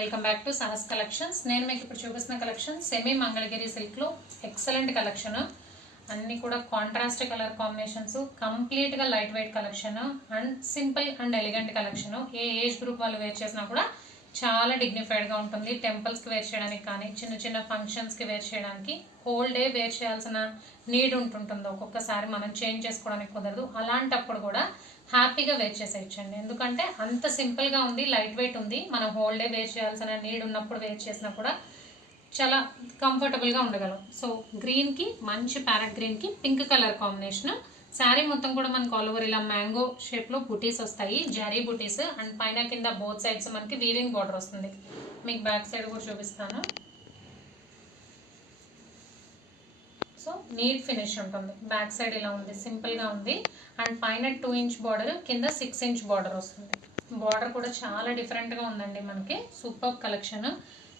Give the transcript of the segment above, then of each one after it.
Welcome back to Sahas collections. నేను మీకు ఇప్పుడు చూపిస్తున్న కలెక్షన్ సెమీ మంగళగిరి సిల్క్లో ఎక్సలెంట్ కలెక్షన్. అన్నీ కూడా కాంట్రాస్ట్ కలర్ కాంబినేషన్స్, కంప్లీట్గా light weight collection and simple and elegant collection. ఏ ఏజ్ గ్రూప్ వాళ్ళు వేర్ చేసినా కూడా చాలా డిగ్నిఫైడ్గా ఉంటుంది. టెంపుల్స్కి వేర్ చేయడానికి కానీ, చిన్న చిన్న ఫంక్షన్స్కి వేర్ చేయడానికి, హోల్ డే వేర్ చేయాల్సిన నీడ్ ఉంటుంటుంది. ఒక్కొక్కసారి మనం చేంజ్ చేసుకోవడానికి కుదరదు. అలాంటప్పుడు కూడా హ్యాపీగా వేర్ చేసేయచ్చండి. ఎందుకంటే అంత సింపుల్గా ఉంది, లైట్ వెయిట్ ఉంది. మనం హోల్ డే వేర్ చేయాల్సిన నీడ్ ఉన్నప్పుడు వేర్ చేసినా కూడా చాలా కంఫర్టబుల్గా ఉండగలం. సో గ్రీన్కి మంచి ప్యారెట్ గ్రీన్కి పింక్ కలర్ కాంబినేషన్. శారీ మొత్తం కూడా మనకు ఆల్ ఓవర్ ఇలా మ్యాంగో షేప్లో బుటీస్ వస్తాయి, జరీ బుటీస్. అండ్ పైన కింద బోత్ సైడ్స్ మనకి వీవింగ్ బార్డర్ వస్తుంది. మీకు బ్యాక్ సైడ్ కూడా చూపిస్తాను. సో నీట్ ఫినిష్ ఉంటుంది. బ్యాక్ సైడ్ ఇలా ఉంది, సింపుల్గా ఉంది. అండ్ పైన 2 ఇంచ్ బార్డర్, కింద 6 ఇంచ్ బార్డర్ వస్తుంది. బార్డర్ కూడా చాలా డిఫరెంట్గా ఉందండి మనకి. Super collection.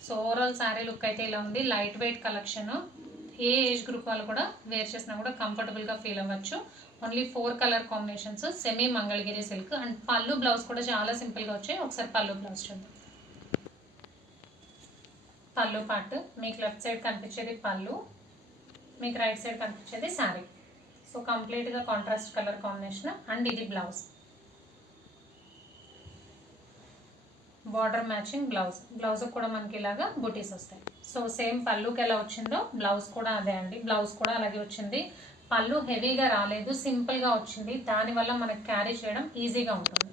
So overall sari look అయితే ఇలా ఉంది. Light weight collection. ఏ ఏజ్ గ్రూప్ వాళ్ళు కూడా వేర్ చేసినా కూడా కంఫర్టబుల్గా ఫీల్ అవ్వచ్చు. Only 4 colour combinations, semi Mangalagiri silk. And పళ్ళు బ్లౌజ్ కూడా చాలా సింపుల్గా వచ్చాయి. ఒకసారి పళ్ళు బ్లౌజ్ చూద్దాం. పళ్ళు పార్ట్ మీకు లెఫ్ట్ సైడ్ కనిపించేది పళ్ళు, మీకు రైట్ సైడ్ కనిపించేది శారీ. సో కంప్లీట్గా కాంట్రాస్ట్ కలర్ కాంబినేషన్. అండ్ ఇది blouse, border matching blouse. Blouse కూడా మనకి ఇలాగా బుటీస్ వస్తాయి. సో సేమ్ పళ్ళుకి ఎలా వచ్చిందో బ్లౌజ్ కూడా అదే అండి. బ్లౌజ్ కూడా అలాగే వచ్చింది. పళ్ళు హెవీగా రాలేదు, సింపుల్గా వచ్చింది. దానివల్ల మనకి క్యారీ చేయడం ఈజీగా ఉంటుంది.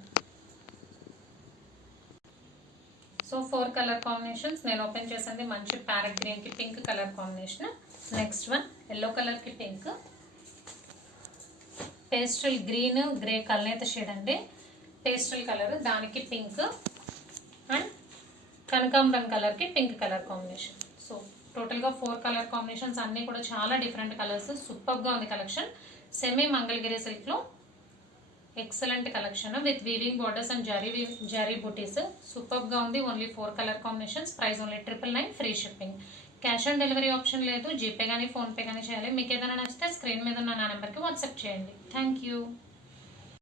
So 4 colour combinations. నేను ఓపెన్ చేసింది మంచి ప్యారెట్ గ్రీన్కి pink colour combination. Next one yellow కలర్కి పింక్, పేస్టల్ గ్రీన్, గ్రే కల్నేత షేడ్ అండి. పేస్టల్ కలర్, దానికి పింక్. అండ్ కనకాంబరం కలర్కి పింక్ కలర్ కాంబినేషన్. సో టోటల్గా 4 కలర్ కాంబినేషన్స్. అన్నీ కూడా చాలా డిఫరెంట్ కలర్స్. సూపర్గా ఉంది కలెక్షన్. సెమీ మంగళగిరి సిల్క్లో excellent collection with weaving borders and zari బుటీస్. సూపర్గా ఉంది. Only 4 colour combinations. Price only 999, free shipping. Cash on delivery option లేదు. జీపే కానీ ఫోన్పే కానీ చేయాలి. మీకు ఏదైనా నచ్చితే స్క్రీన్ మీద ఉన్న నా నెంబర్కి వాట్సాప్ చేయండి. Thank you.